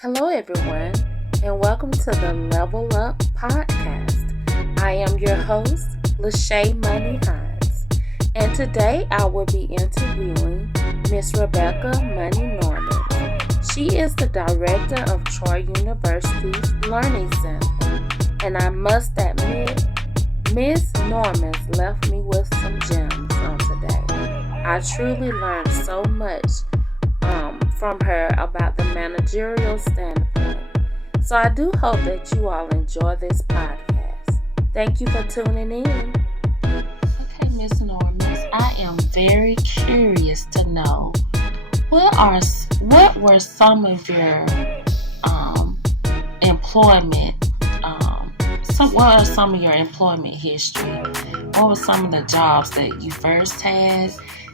Hello, everyone, and welcome to the Level Up Podcast. I am your host, Lachey Money Hines, and today I will be interviewing Miss Rebecca Money Norman. She is the director of Troy University's Learning Center, and I must admit, Miss Norman's left me with some gems on today. I truly learned so much from her about the managerial standpoint. So I do hope that you all enjoy this podcast. Thank you for tuning in. Okay, Miss Norman, I am very curious to know what were some of your employment what are some of your employment history? What were some of the jobs that you first had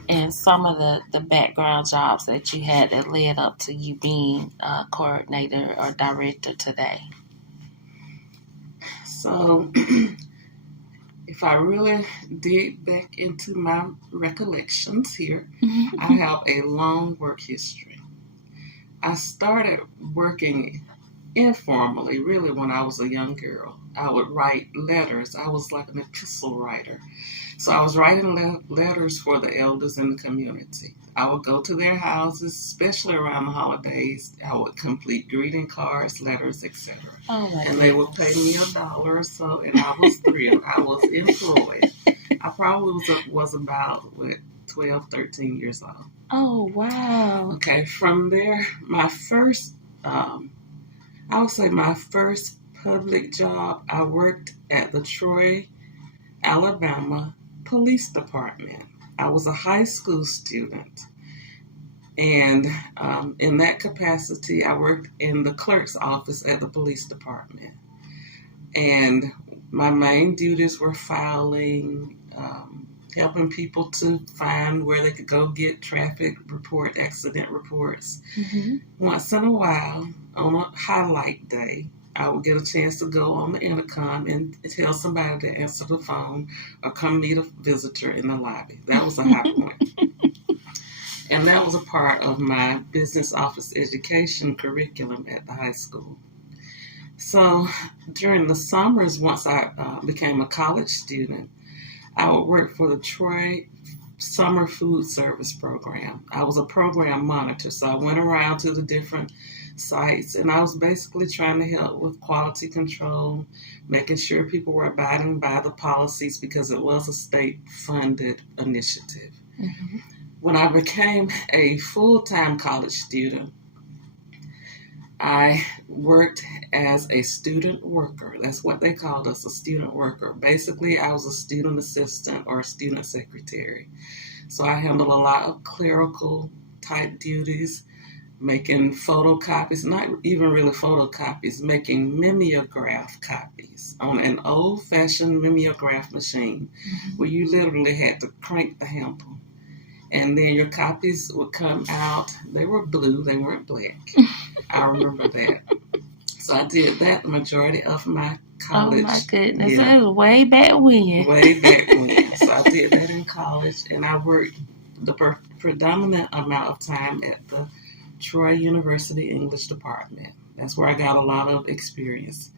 and some of the background jobs that you had that led up to you being a coordinator or director today? So, if I really dig back into my recollections here, I have a long work history. I started working informally, really, when I was a young girl. I would write letters. I was like an epistle writer. So I was writing letters for the elders in the community. I would go to their houses, especially around the holidays. I would complete greeting cards, letters, etc. And they would pay me $1 or so, and I was thrilled. I was employed. I probably was about 12, 13 years old. Oh, wow. Okay, from there, my first public job, I worked at the Troy, Alabama Police Department. I was a high school student, and in that capacity, I worked in the clerk's office at the police department. And my main duties were filing, helping people to find where they could go get traffic report, accident reports. Once in a while, on a highlight day, I would get a chance to go on the intercom and tell somebody to answer the phone or come meet a visitor in the lobby. That was a high point. And that was a part of my business office education curriculum at the high school. So during the summers, once I became a college student, I would work for the Troy Summer Food Service Program. I was a program monitor, so I went around to the different sites, and I was basically trying to help with quality control, making sure people were abiding by the policies because it was a state-funded initiative. When I became a full-time college student, I worked as a student worker. That's what they called us, a student worker. Basically, I was a student assistant or a student secretary. So I handled a lot of clerical type duties, making photocopies, not even really photocopies, making mimeograph copies on an old-fashioned mimeograph machine where you literally had to crank the handle. And then your copies would come out. They were blue, they weren't black. I remember that. So I did that the majority of my college. Oh my goodness, yeah. That was way back when. Way back when. So I did that in college, and I worked the predominant amount of time at the Troy University English Department. That's where I got a lot of experience.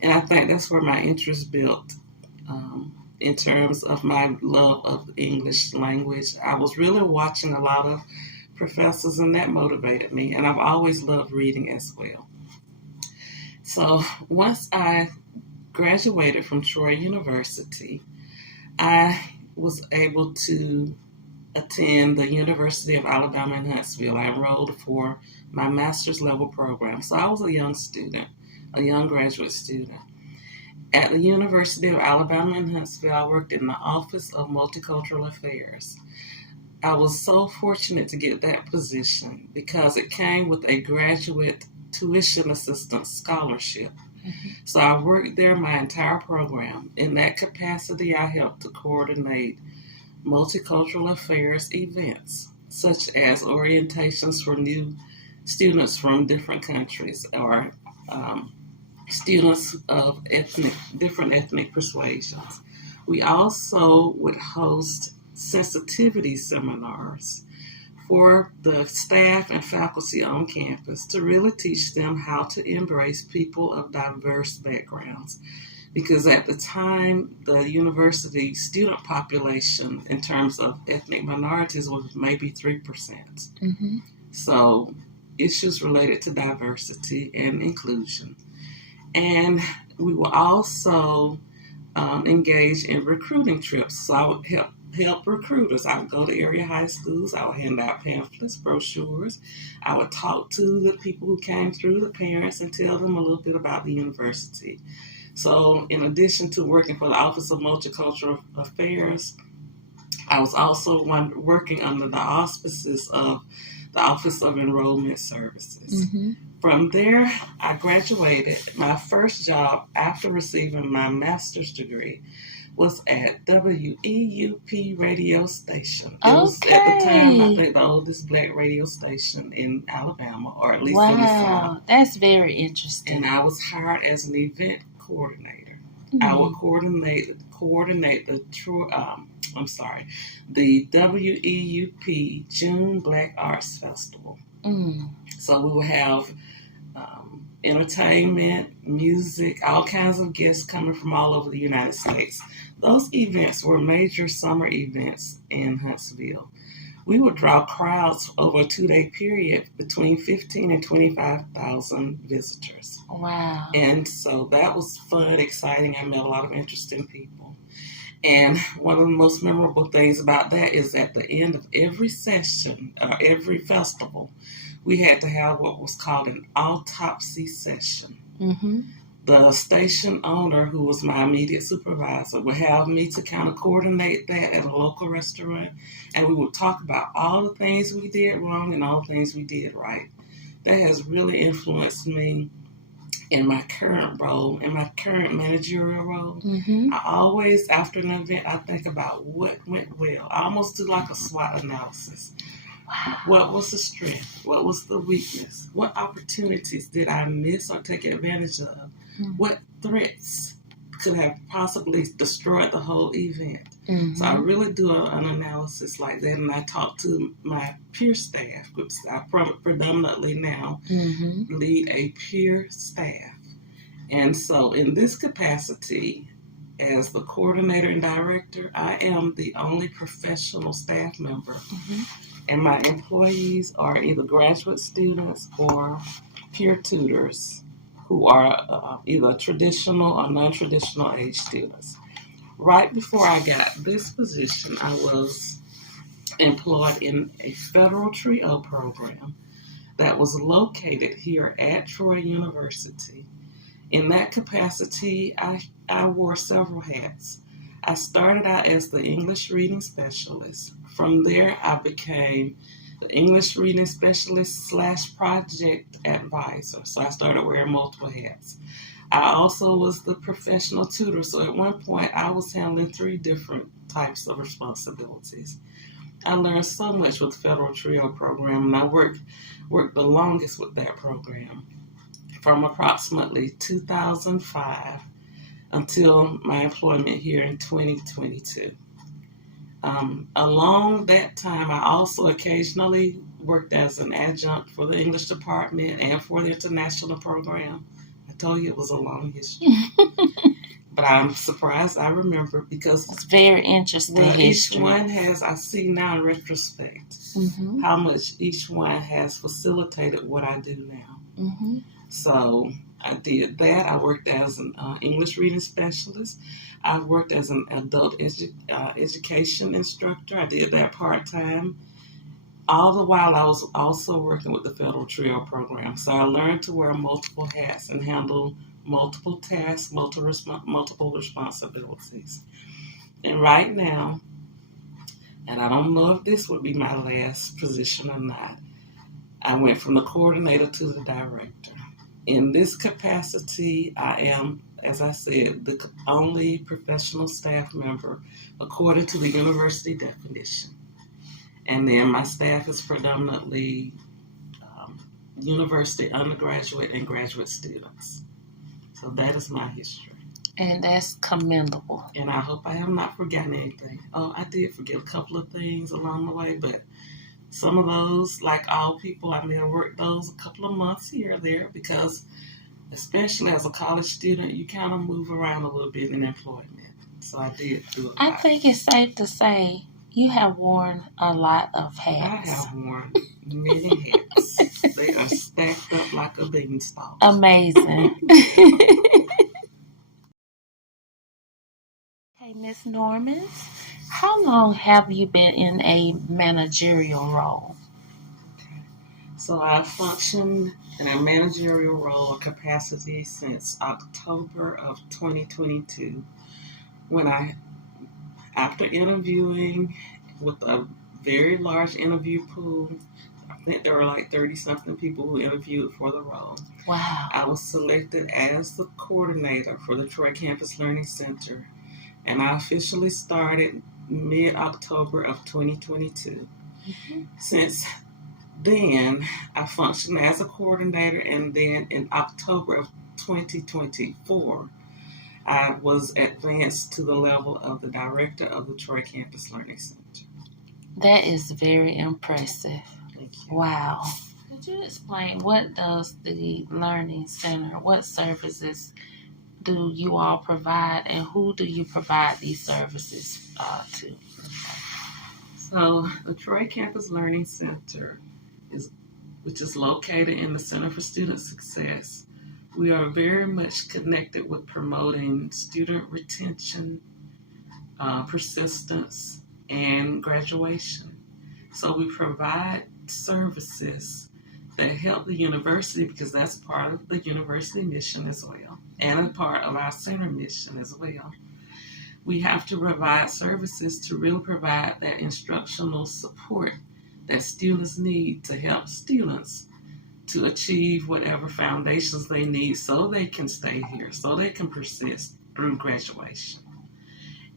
And I think that's where my interest built in terms of my love of English language. I was really watching a lot of professors, and that motivated me. And I've always loved reading as well. So once I graduated from Troy University, I was able to attend the University of Alabama in Huntsville. I enrolled for my master's level program. So I was a young student, a young graduate student. At the University of Alabama in Huntsville, I worked in the Office of Multicultural Affairs. I was so fortunate to get that position because it came with a graduate tuition assistance scholarship. So I worked there my entire program. In that capacity, I helped to coordinate multicultural affairs events, such as orientations for new students from different countries or students of different ethnic persuasions. We also would host sensitivity seminars for the staff and faculty on campus to really teach them how to embrace people of diverse backgrounds. Because at the time, the university student population in terms of ethnic minorities was maybe 3%. Mm-hmm. So issues related to diversity and inclusion. And we will also engage in recruiting trips. So I would help recruiters. I would go to area high schools. I would hand out pamphlets, brochures. I would talk to the people who came through, the parents, and tell them a little bit about the university. So in addition to working for the Office of Multicultural Affairs, I was also working under the auspices of the Office of Enrollment Services. Mm-hmm. From there, I graduated. My first job after receiving my master's degree was at WEUP radio station. It was at the time, I think, the oldest black radio station in Alabama, or at least in the South. Wow, that's very interesting. And I was hired as an event coordinator. Mm-hmm. I would coordinate the WEUP June Black Arts Festival. Mm. So we would have entertainment, music, all kinds of guests coming from all over the United States. Those events were major summer events in Huntsville. We would draw crowds over a 2-day period between 15 and 25,000 visitors. Wow. And so that was fun, exciting. I met a lot of interesting people. And one of the most memorable things about that is at the end of every session, every festival, we had to have what was called an autopsy session. Mm-hmm. The station owner, who was my immediate supervisor, would have me to kind of coordinate that at a local restaurant, and we would talk about all the things we did wrong and all the things we did right. That has really influenced me in my current role, in my current managerial role. Mm-hmm. I always, after an event, I think about what went well. I almost do like a SWOT analysis. Wow. What was the strength? What was the weakness? What opportunities did I miss or take advantage of? Mm-hmm. What threats could have possibly destroyed the whole event? Mm-hmm. So I really do an analysis like that, and I talk to my peer staff, which I predominantly now Mm-hmm. lead a peer staff. And so in this capacity, as the coordinator and director, I am the only professional staff member. Mm-hmm. And my employees are either graduate students or peer tutors who are either traditional or non-traditional age students. Right before I got this position, I was employed in a federal TRIO program that was located here at Troy University. In that capacity, I wore several hats. I started out as the English reading specialist. From there, I became the English reading specialist / project advisor. So I started wearing multiple hats. I also was the professional tutor. So at one point, I was handling 3 different types of responsibilities. I learned so much with the Federal TRIO program, and I worked the longest with that program from approximately 2005 until my employment here in 2022. Along that time, I also occasionally worked as an adjunct for the English department and for the international program. I told you it was a long history. But I'm surprised I remember, because it's very interesting history. Each one has, I see now in retrospect, Mm-hmm. how much each one has facilitated what I do now. Mm-hmm. So I did that. I worked as an English reading specialist. I worked as an adult education instructor. I did that part-time. All the while, I was also working with the Federal TRIO program. So I learned to wear multiple hats and handle multiple tasks, multiple responsibilities. And right now, and I don't know if this would be my last position or not, I went from the coordinator to the director. In this capacity, I am, as I said, the only professional staff member according to the university definition. And then my staff is predominantly university undergraduate and graduate students. So that is my history. And that's commendable. And I hope I have not forgotten anything. Oh, I did forget a couple of things along the way, but Some of those, like all people, I may have worked those a couple of months here or there because, especially as a college student, you kind of move around a little bit in employment. So I did do a I lot. think it's safe to say you have worn a lot of I hats. have worn many hats. They are stacked up like a beanstalk. Amazing. Hey, Miss Norman, how long have you been in a managerial role? So I've functioned in a managerial role or capacity since October of 2022 when after interviewing with a very large interview pool, I think there were like 30 something people who interviewed for the role. Wow. I was selected as the coordinator for the Troy Campus Learning Center, and I officially started mid-October of 2022. Mm-hmm. Since then, I functioned as a coordinator, and then in October of 2024, I was advanced to the level of the director of the Troy Campus Learning Center. That is very impressive. Thank you. Wow. Could you explain what does the Learning Center, what services do you all provide, and who do you provide these services to? So the Troy Campus Learning Center, which is located in the Center for Student Success, we are very much connected with promoting student retention, persistence, and graduation. So we provide services that help the university because that's part of the university mission as well, and a part of our center mission as well. We have to provide services to really provide that instructional support that students need to help students to achieve whatever foundations they need so they can stay here, so they can persist through graduation.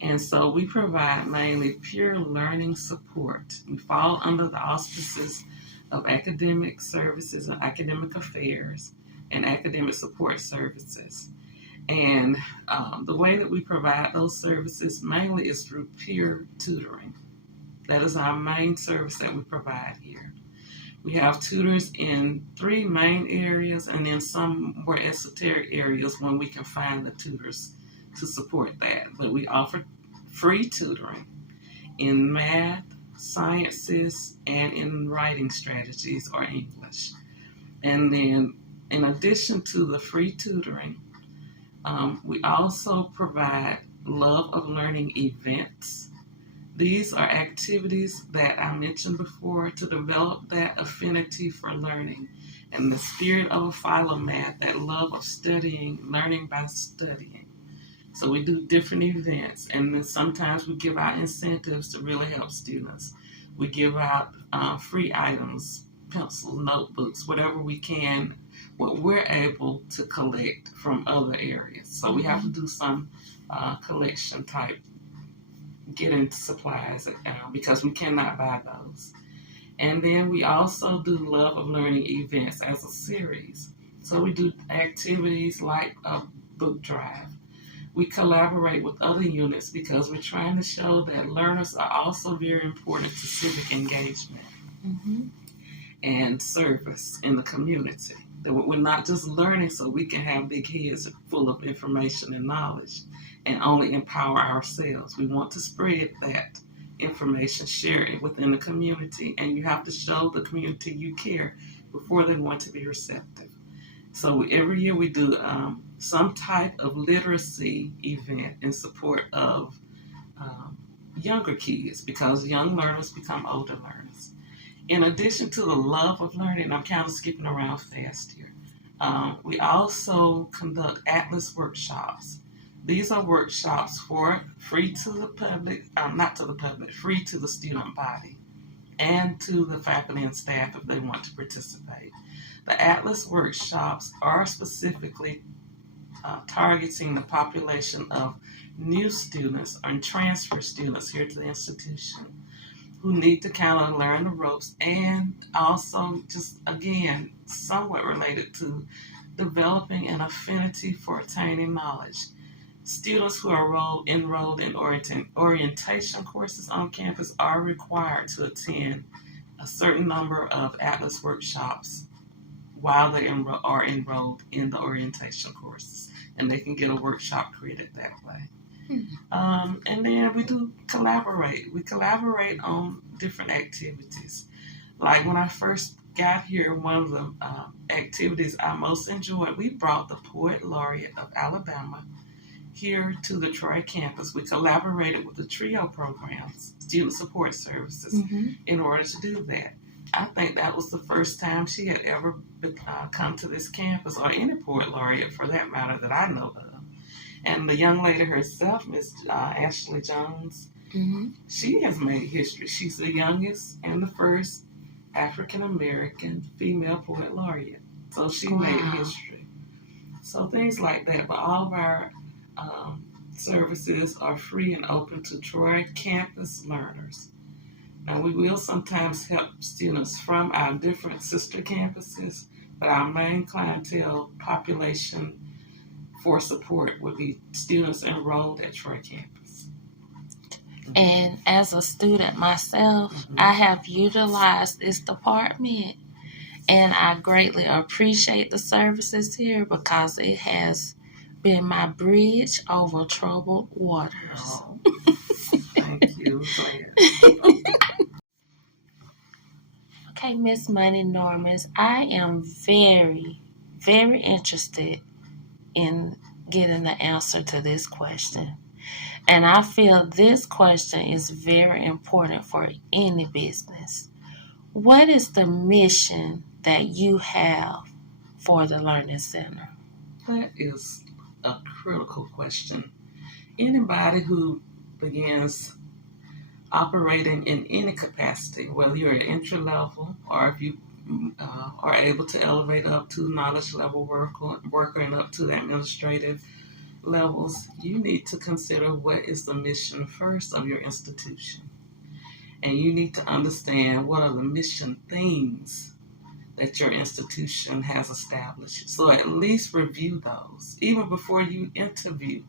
And so we provide mainly pure learning support. We fall under the auspices of academic services and academic affairs and academic support services. And the way that we provide those services mainly is through peer tutoring. That is our main service that we provide here. We have tutors in 3 main areas and then some more esoteric areas when we can find the tutors to support that. But we offer free tutoring in math, sciences, and in writing strategies or English. And then in addition to the free tutoring, we also provide Love of Learning events. These are activities that I mentioned before to develop that affinity for learning and the spirit of a philomath, that love of studying, learning by studying. So we do different events, and then sometimes we give out incentives to really help students. We give out free items, pencils, notebooks, whatever we can, what we're able to collect from other areas. So we have to do some collection type, getting supplies because we cannot buy those. And then we also do Love of Learning events as a series. So we do activities like a book drive. We collaborate with other units because we're trying to show that learners are also very important to civic engagement and service in the community. That we're not just learning so we can have big heads full of information and knowledge and only empower ourselves. We want to spread that information, share it within the community, and you have to show the community you care before they want to be receptive. So every year we do some type of literacy event in support of younger kids because young learners become older learners. In addition to the love of learning, I'm kind of skipping around fast here. We also conduct Atlas workshops. These are workshops for free to the public, not to the public, free to the student body and to the faculty and staff if they want to participate. The Atlas workshops are specifically targeting the population of new students and transfer students here to the institution who need to kind of learn the ropes and also just, again, somewhat related to developing an affinity for attaining knowledge. Students who are enrolled in orientation courses on campus are required to attend a certain number of Atlas workshops while they are enrolled in the orientation courses, and they can get a workshop credit that way. And then we do collaborate. We collaborate on different activities. Like when I first got here, one of the activities I most enjoyed, we brought the Poet Laureate of Alabama here to the Troy campus. We collaborated with the TRIO programs, Student Support Services, in order to do that. I think that was the first time she had ever come to this campus, or any Poet Laureate for that matter that I know of. And the young lady herself, Miss Ashley Jones, she has made history. She's the youngest and the first African-American female Poet Laureate. So she made history. So things like that. But all of our services are free and open to Troy campus learners. Now, we will sometimes help students from our different sister campuses, but our main clientele population for support would be students enrolled at Troy campus. And as a student myself, I have utilized this department, and I greatly appreciate the services here because it has been my bridge over troubled waters. Oh, thank you. Okay, Miss Money Normans, I am very, very interested in getting the answer to this question. And I feel this question is very important for any business. What is the mission that you have for the Learning Center? That is a critical question. Anybody who begins operating in any capacity, whether you're at entry level or if you are able to elevate up to knowledge level worker and up to the administrative levels, you need to consider what is the mission first of your institution. And you need to understand what are the mission themes that your institution has established. So at least review those. Even before you interview,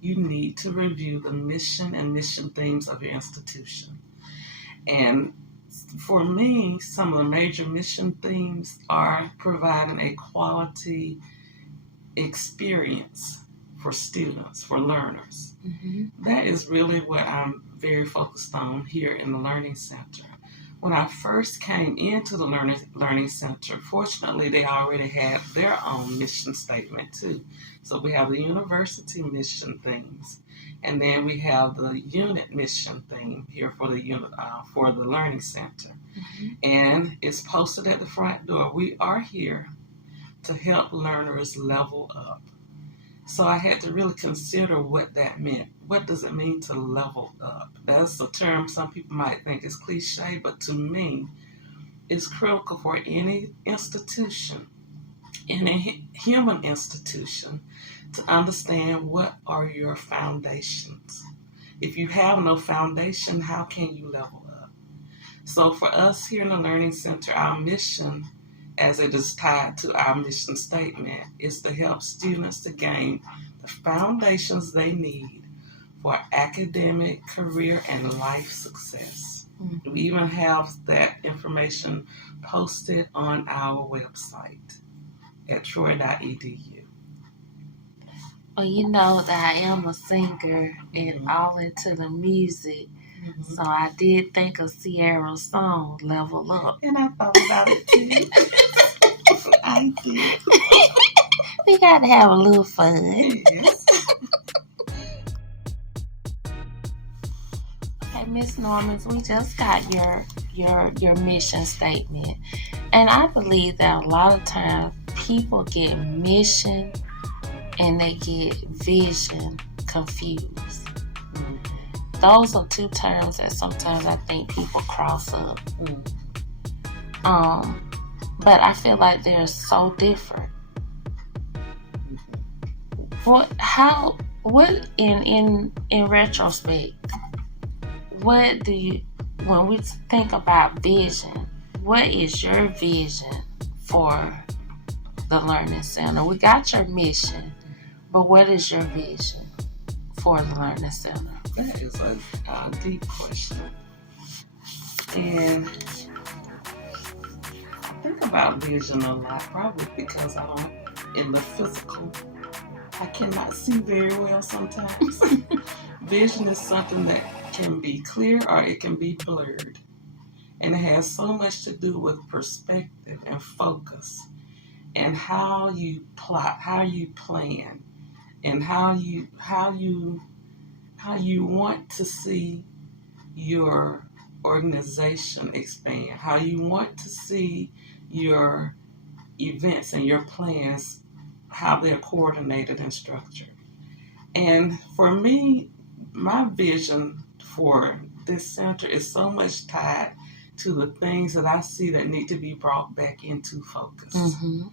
you need to review the mission and mission themes of your institution. And for me, some of the major mission themes are providing a quality experience for students, for learners. That is really what I'm very focused on here in the Learning Center. When I first came into the Learning Center, fortunately, they already had their own mission statement too. So we have the university mission themes, and then we have the unit mission theme here for the Learning Center. And it's posted at the front door. We are here to help learners level up. So I had to really consider what that meant. What does it mean to level up? That's a term some people might think is cliche, but to me, it's critical for any institution, any human institution, to understand what are your foundations. If you have no foundation, how can you level up? So for us here in the Learning Center, our mission, as it is tied to our mission statement, is to help students to gain the foundations they need for academic, career, and life success. We even have that information posted on our website at troy.edu. Well, you know that I am a singer and all into the music. So I did think of Sierra's song, Level Up. And I thought about it too. I did. We got to have a little fun. Yes. Okay, Miss Normans, we just got your mission statement. And I believe that a lot of times people get mission and they get vision confused. Those are two terms that sometimes I think people cross up. But I feel like they're so different. What in retrospect, what do you, when we think about vision, what is your vision for the Learning Center? We got your mission, but what is your vision for the Learning Center? That is a deep question. And about vision a lot, probably because I don't, in the physical, I cannot see very well sometimes. Vision is something that can be clear or it can be blurred. And it has so much to do with perspective and focus and how you plot, how you plan, and how you want to see your organization expand, how you want to see your events and your plans, how they're coordinated and structured. And for me, my vision for this center is so much tied to the things that I see that need to be brought back into focus. Mm-hmm.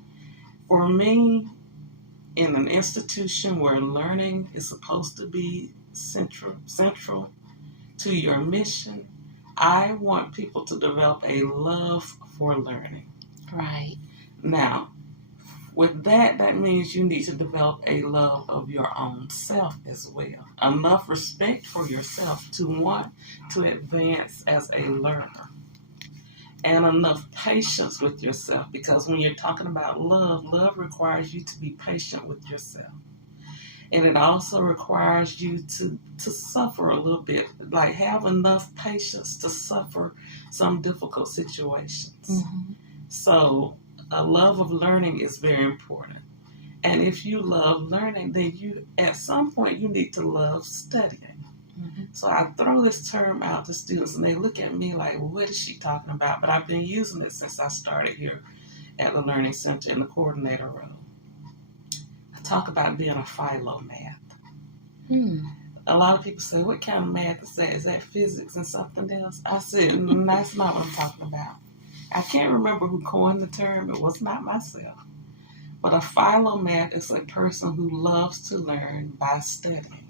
For me, in an institution where learning is supposed to be central to your mission, I want people to develop a love for learning. Right. Now, with that means you need to develop a love of your own self as well. Enough respect for yourself to want to advance as a learner. And enough patience with yourself, because when you're talking about love requires you to be patient with yourself. And it also requires you to suffer a little bit, like have enough patience to suffer some difficult situations. Mm-hmm. So a love of learning is very important. And if you love learning, then you, at some point, you need to love studying. Mm-hmm. So I throw this term out to students and they look at me like, well, what is she talking about? But I've been using it since I started here at the Learning Center in the coordinator role. I talk about being a philomath. A lot of people say, what kind of math is that? Is that physics and something else? I said, that's not what I'm talking about. I can't remember who coined the term. It was not myself. But a philomath is a person who loves to learn by studying.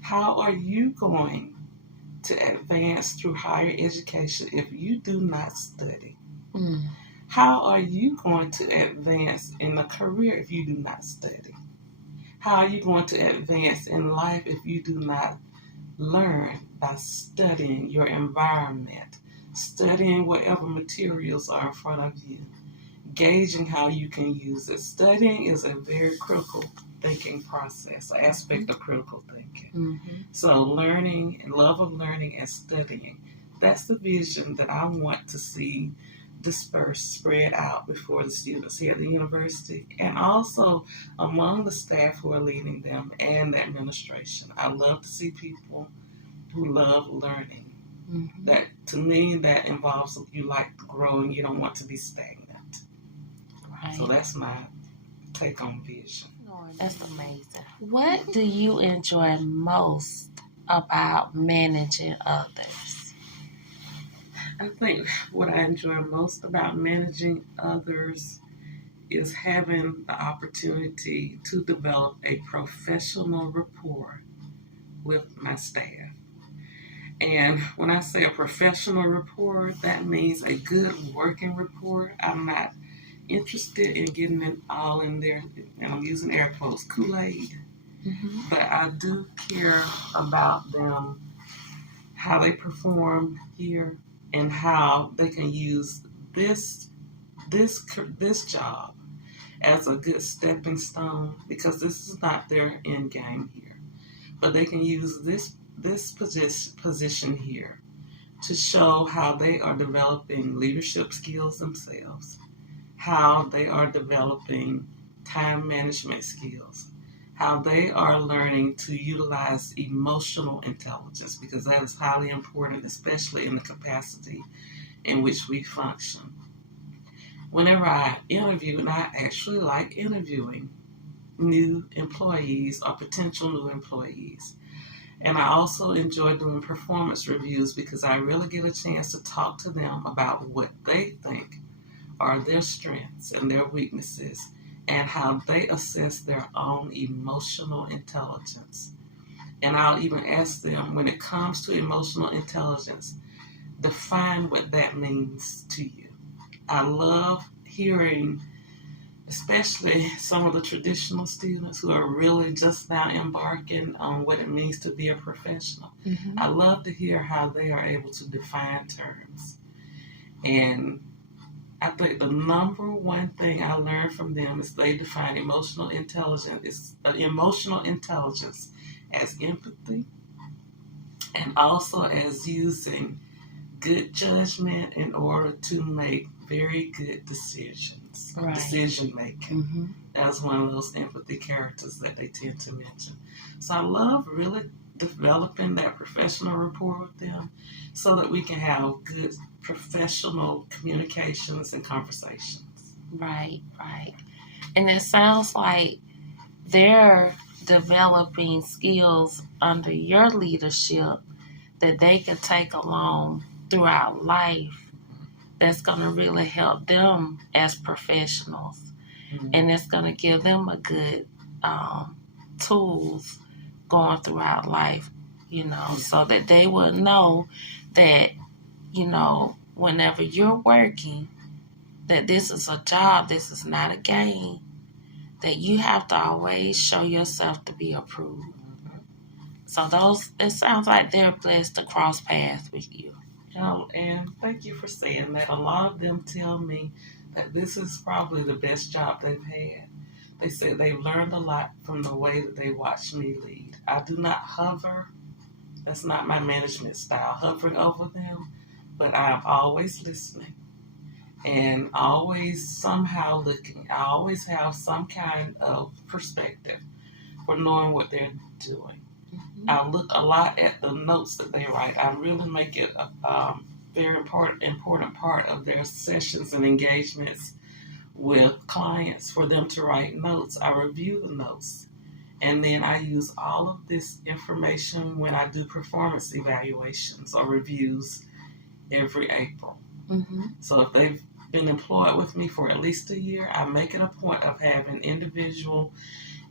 How are you going to advance through higher education if you do not study? How are you going to advance in a career if you do not study? How are you going to advance in life if you do not learn by studying your environment, studying whatever materials are in front of you, gauging how you can use it? Studying is a very critical thinking process, an aspect of critical thinking. Mm-hmm. So learning and love of learning and studying, that's the vision that I want to see dispersed, spread out before the students here at the university, and also among the staff who are leading them and the administration. I love to see people who love learning. Mm-hmm. That, to me, that involves you like growing, you don't want to be stagnant. Right. So that's my take on vision. That's amazing. What do you enjoy most about managing others? I think what I enjoy most about managing others is having the opportunity to develop a professional rapport with my staff. And when I say a professional rapport, that means a good working rapport. I'm not interested in getting it all in there, and I'm using air quotes, Kool-Aid. Mm-hmm. But I do care about them, how they perform here, and how they can use this job as a good stepping stone, because this is not their end game here. But they can use this position here to show how they are developing leadership skills themselves, how they are developing time management skills, how they are learning to utilize emotional intelligence, because that is highly important, especially in the capacity in which we function. Whenever I interview, and I actually like interviewing new employees or potential new employees, and I also enjoy doing performance reviews because I really get a chance to talk to them about what they think are their strengths and their weaknesses, and how they assess their own emotional intelligence. And I'll even ask them, when it comes to emotional intelligence, define what that means to you. I love hearing, especially some of the traditional students who are really just now embarking on what it means to be a professional. Mm-hmm. I love to hear how they are able to define terms. And I think the number one thing I learned from them is they define emotional intelligence as empathy and also as using good judgment in order to make very good decisions. Right. Decision making. That's one of those empathy characters that they tend to mention. So I love really developing that professional rapport with them so that we can have good professional communications and conversations. Right. And it sounds like they're developing skills under your leadership that they can take along throughout life that's going to really help them as professionals. And it's going to give them a good tools going throughout life, so that they will know that, whenever you're working, that this is a job, this is not a game, that you have to always show yourself to be approved. So it sounds like they're blessed to cross paths with you. And thank you for saying that. A lot of them tell me that this is probably the best job they've had. They said they've learned a lot from the way that they watch me lead. I do not hover. That's not my management style, hovering over them. But I'm always listening and always somehow looking. I always have some kind of perspective for knowing what they're doing. I look a lot at the notes that they write. I really make it a very important part of their sessions and engagements with clients for them to write notes. I review the notes, and then I use all of this information when I do performance evaluations or reviews every April. So if they've been employed with me for at least a year, I make it a point of having individual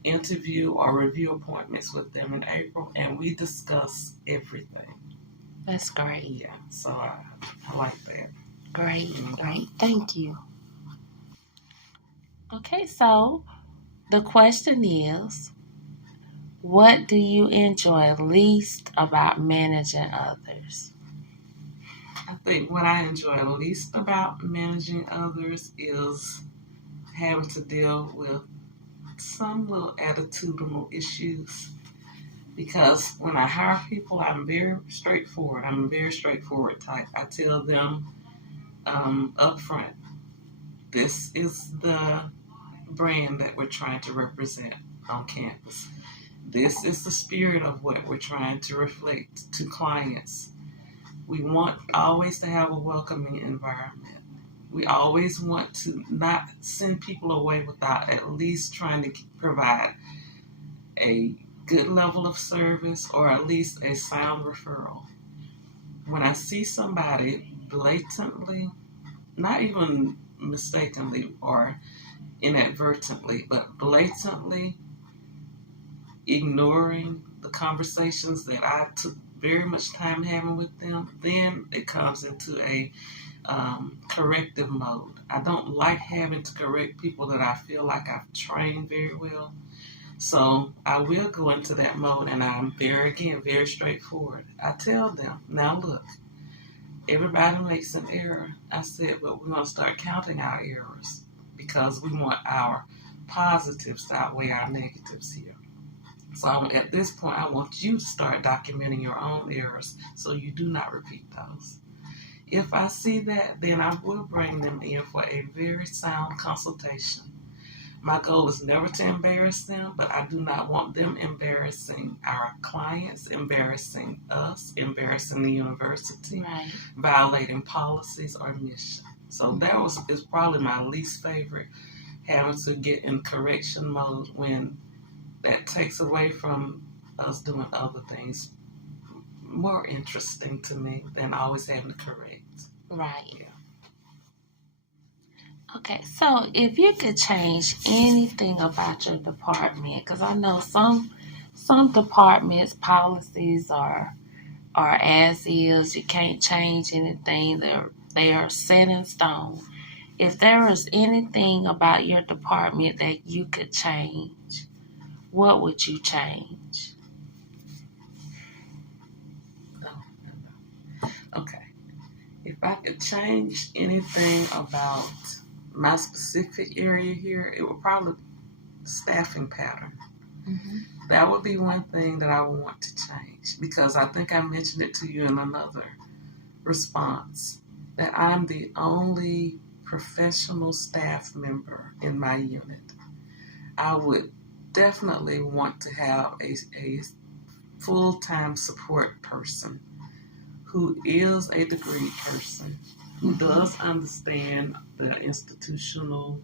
interview or review appointments with them in April, and we discuss everything. That's great. Yeah, so I like that. Great. Thank you. Okay, so the question is, what do you enjoy least about managing others? I think what I enjoy least about managing others is having to deal with some little attitudinal issues, because when I hire people, I'm very straightforward. I'm a very straightforward type. I tell them up front, this is the brand that we're trying to represent on campus. This is the spirit of what we're trying to reflect to clients. We want always to have a welcoming environment. We always want to not send people away without at least trying to provide a good level of service or at least a sound referral. When I see somebody blatantly, not even mistakenly or inadvertently, but blatantly ignoring the conversations that I took very much time having with them, then it comes into a corrective mode. I don't like having to correct people that I feel like I've trained very well. So I will go into that mode, and I'm very straightforward. I tell them, now look, everybody makes an error. I said, but we're going to start counting our errors because we want our positives to outweigh our negatives here. So at this point, I want you to start documenting your own errors so you do not repeat those. If I see that, then I will bring them in for a very sound consultation. My goal is never to embarrass them, but I do not want them embarrassing our clients, embarrassing us, embarrassing the university, Right. violating policies or mission. So is probably my least favorite, having to get in correction mode when that takes away from us doing other things more interesting to me than always having to correct. Right. Yeah. Okay, so if you could change anything about your department, because I know some departments' policies are as is. You can't change anything. They are set in stone. If there was anything about your department that you could change, what would you change? Okay. If I could change anything about my specific area here, it would probably be staffing pattern. Mm-hmm. That would be one thing that I would want to change, because I think I mentioned it to you in another response, that I'm the only professional staff member in my unit. I would definitely want to have a full-time support person who is a degree person, who does understand the institutional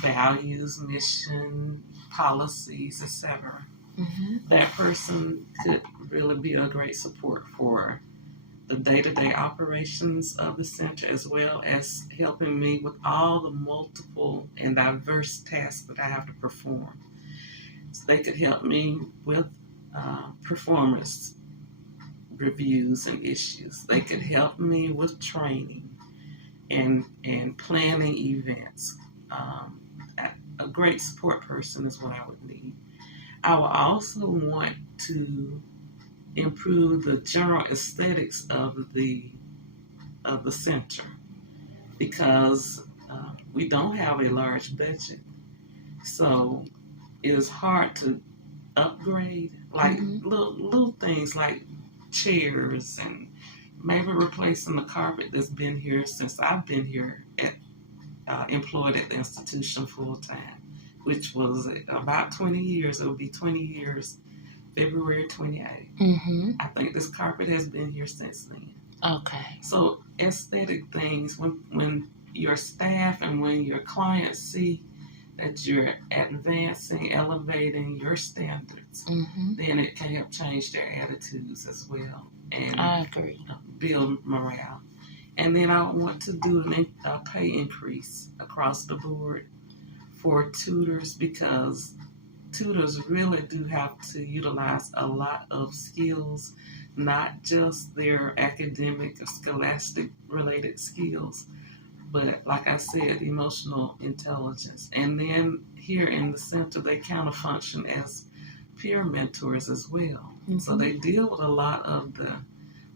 values, mission, policies, etc. Mm-hmm. That person could really be a great support for the day-to-day operations of the center, as well as helping me with all the multiple and diverse tasks that I have to perform. So they could help me with performance reviews and issues. They could help me with training and planning events. A great support person is what I would need. I would also want to improve the general aesthetics of the center, because we don't have a large budget, so it is hard to upgrade, like little things like chairs, and maybe replacing the carpet that's been here since I've been here employed at the institution full time, which was about 20 years. It would be 20 years February 28th. Mm-hmm. I think this carpet has been here since then. Okay. So aesthetic things, when your staff and when your clients see that you're advancing, elevating your standards, then it can help change their attitudes as well. And I agree. Build morale. And then I want to do a pay increase across the board for tutors, because tutors really do have to utilize a lot of skills, not just their academic or scholastic related skills, but like I said, emotional intelligence. And then here in the center, they kind of function as peer mentors as well. Mm-hmm. So they deal with a lot of the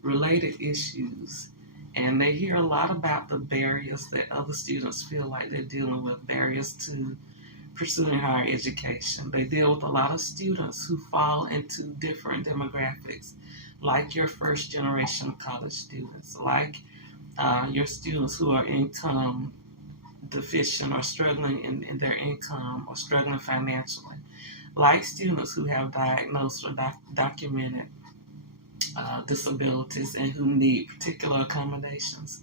related issues, and they hear a lot about the barriers that other students feel like they're dealing with, barriers to pursuing higher education. They deal with a lot of students who fall into different demographics, like your first generation college students, like your students who are income deficient or struggling in their income or struggling financially, like students who have diagnosed or documented disabilities and who need particular accommodations.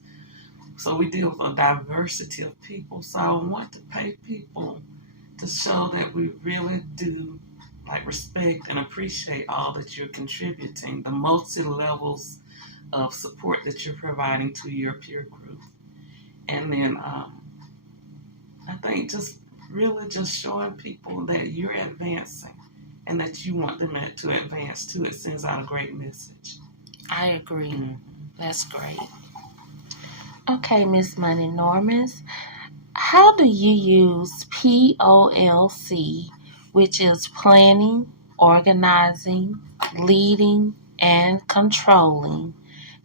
So we deal with a diversity of people. So I want to pay people to show that we really do respect and appreciate all that you're contributing, the multi-levels of support that you're providing to your peer group. And then I think just showing people that you're advancing and that you want them to advance too. It sends out a great message. I agree. Mm-hmm. That's great. Okay, Miss Money Normans, how do you use POLC, which is planning, organizing, leading, and controlling,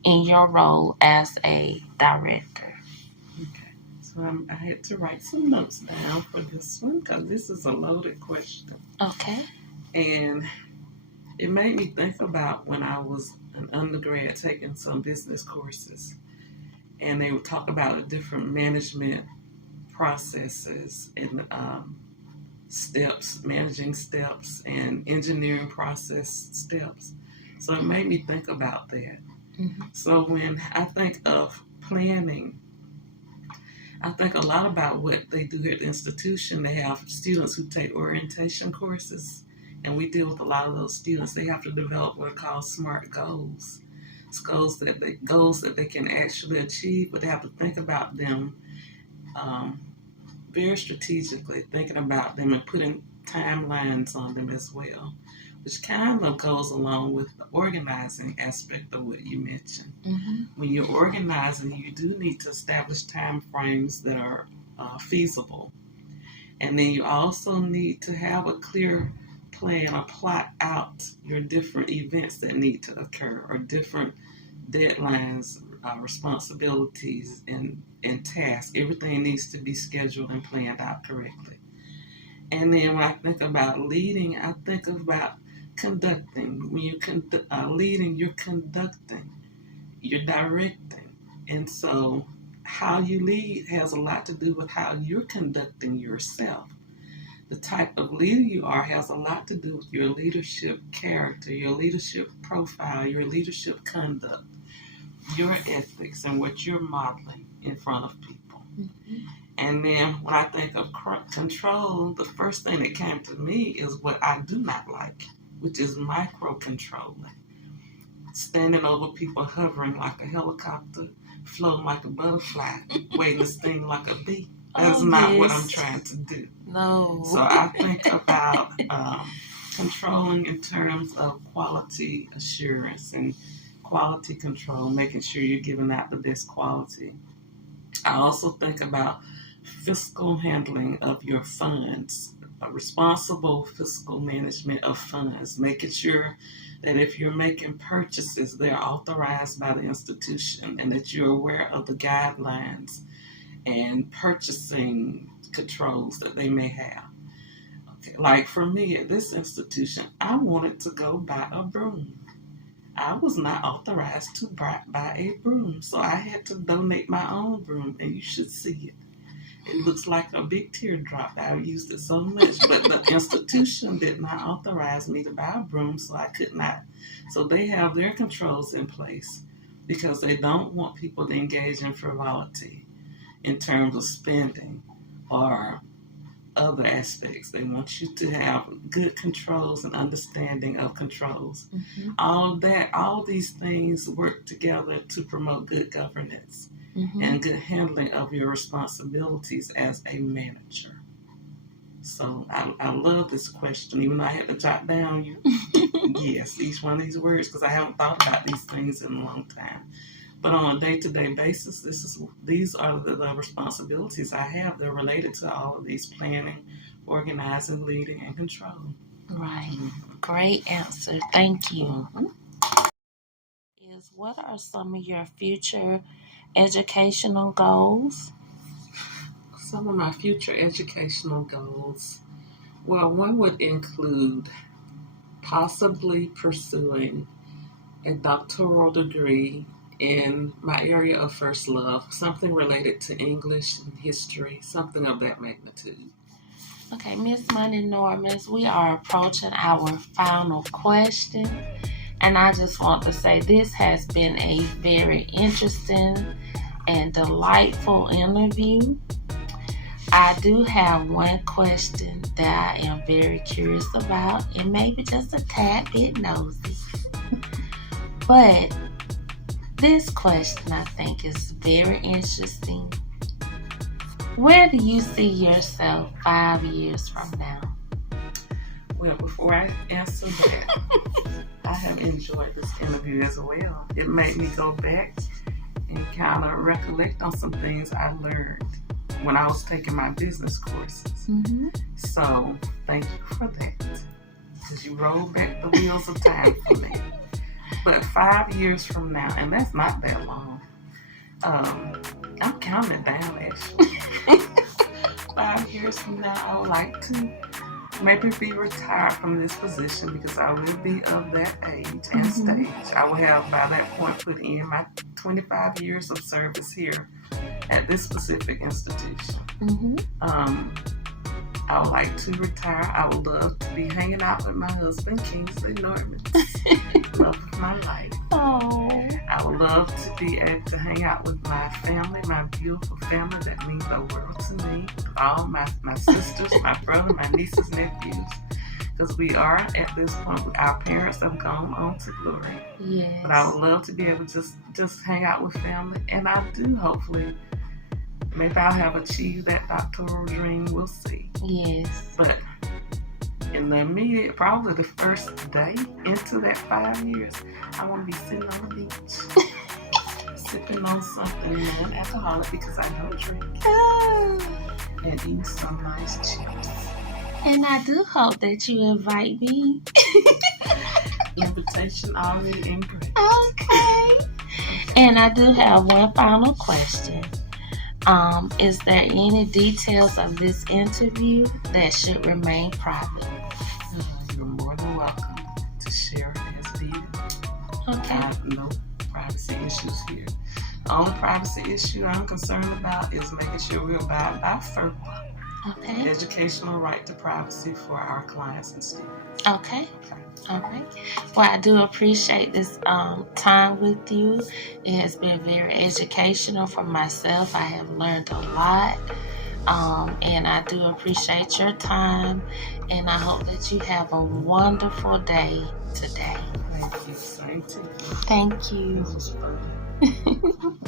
in your role as a director? Okay, so I had to write some notes down for this one, because this is a loaded question. Okay. And it made me think about when I was an undergrad taking some business courses, and they would talk about the different management processes and steps, managing steps, and engineering process steps. So it made me think about that. Mm-hmm. So when I think of planning, I think a lot about what they do here at the institution. They have students who take orientation courses, and we deal with a lot of those students. They have to develop what are called SMART goals. It's goals that they can actually achieve, but they have to think about them very strategically, thinking about them and putting timelines on them as well, which kind of goes along with the organizing aspect of what you mentioned. Mm-hmm. When you're organizing, you do need to establish time frames that are feasible. And then you also need to have a clear plan or plot out your different events that need to occur, or different deadlines responsibilities and tasks. Everything needs to be scheduled and planned out correctly. And then when I think about leading, I think about conducting. When you're leading, you're conducting, you're directing. And so how you lead has a lot to do with how you're conducting yourself. The type of leader you are has a lot to do with your leadership character, your leadership profile, your leadership conduct, your ethics, and what you're modeling in front of people. Mm-hmm. And then when I think of control, the first thing that came to me is what I do not like, which is micro-controlling. Standing over people, hovering like a helicopter, floating like a butterfly, waiting to sting like a bee. That's not what I'm trying to do. No. So I think about controlling in terms of quality assurance and quality control, making sure you're giving out the best quality. I also think about fiscal handling of your funds, responsible fiscal management of funds, making sure that if you're making purchases, they're authorized by the institution and that you're aware of the guidelines and purchasing controls that they may have. Okay, like for me at this institution, I wanted to go buy a broom. I was not authorized to buy a broom, so I had to donate my own broom, and you should see it. It looks like a big teardrop. I used it so much, but the institution did not authorize me to buy a broom, so I could not. So they have their controls in place because they don't want people to engage in frivolity in terms of spending or other aspects. They want you to have good controls and understanding of controls. Mm-hmm. All of these things work together to promote good governance. Mm-hmm. and good handling of your responsibilities as a manager. So I love this question, even though I had to jot down yes, each one of these words because I haven't thought about these things in a long time. But on a day-to-day basis, these are the responsibilities I have. They're related to all of these: planning, organizing, leading, and controlling. Right. Mm-hmm. Great answer. Thank you. Mm-hmm. What are some of your future educational goals? Some of my future educational goals, well, one would include possibly pursuing a doctoral degree in my area of first love, something related to English and history, something of that magnitude. Okay, Miss Money Normans, we are approaching our final question. And I just want to say this has been a very interesting and delightful interview. I do have one question that I am very curious about and maybe just a tad bit nosy. But this question I think is very interesting. Where do you see yourself 5 years from now? Well, before I answer that, I have enjoyed this interview as well. It made me go back and kind of recollect on some things I learned when I was taking my business courses. Mm-hmm. So, thank you for that, because you rolled back the wheels of time for me. But 5 years from now, and that's not that long, I'm counting it down actually. 5 years from now, I would like to maybe be retired from this position because I will be of that age and stage. I will have by that point put in my 25 years of service here at this specific institution. Mm-hmm. I would like to retire. I would love to be hanging out with my husband, Kingsley Norman, love of my life. Oh. I would love to be able to hang out with my family, my beautiful family that means the world to me. All my sisters, my brother, my nieces, nephews. Because we are at this point, our parents have gone on to glory. Yes. But I would love to be able to just hang out with family. And I do hopefully, maybe I'll have achieved that doctoral dream. We'll see. Yes. But in the immediate, probably the first day into that 5 years, I want to be sitting on the beach, sipping on something non-alcoholic because I don't drink, and eating some nice chips. And I do hope that you invite me. Invitation already engraved. Okay. And I do have one final question. Is there any details of this interview that should remain private? You're more than welcome to share as needed. Okay. No privacy issues here. The only privacy issue I'm concerned about is making sure we abide by FERPA, Okay. educational right to privacy for our clients and students. Okay. All right. Well, I do appreciate this time with you. It has been very educational for myself. I have learned a lot. And I do appreciate your time. And I hope that you have a wonderful day today. Thank you. Same to you. Thank you. This was fun.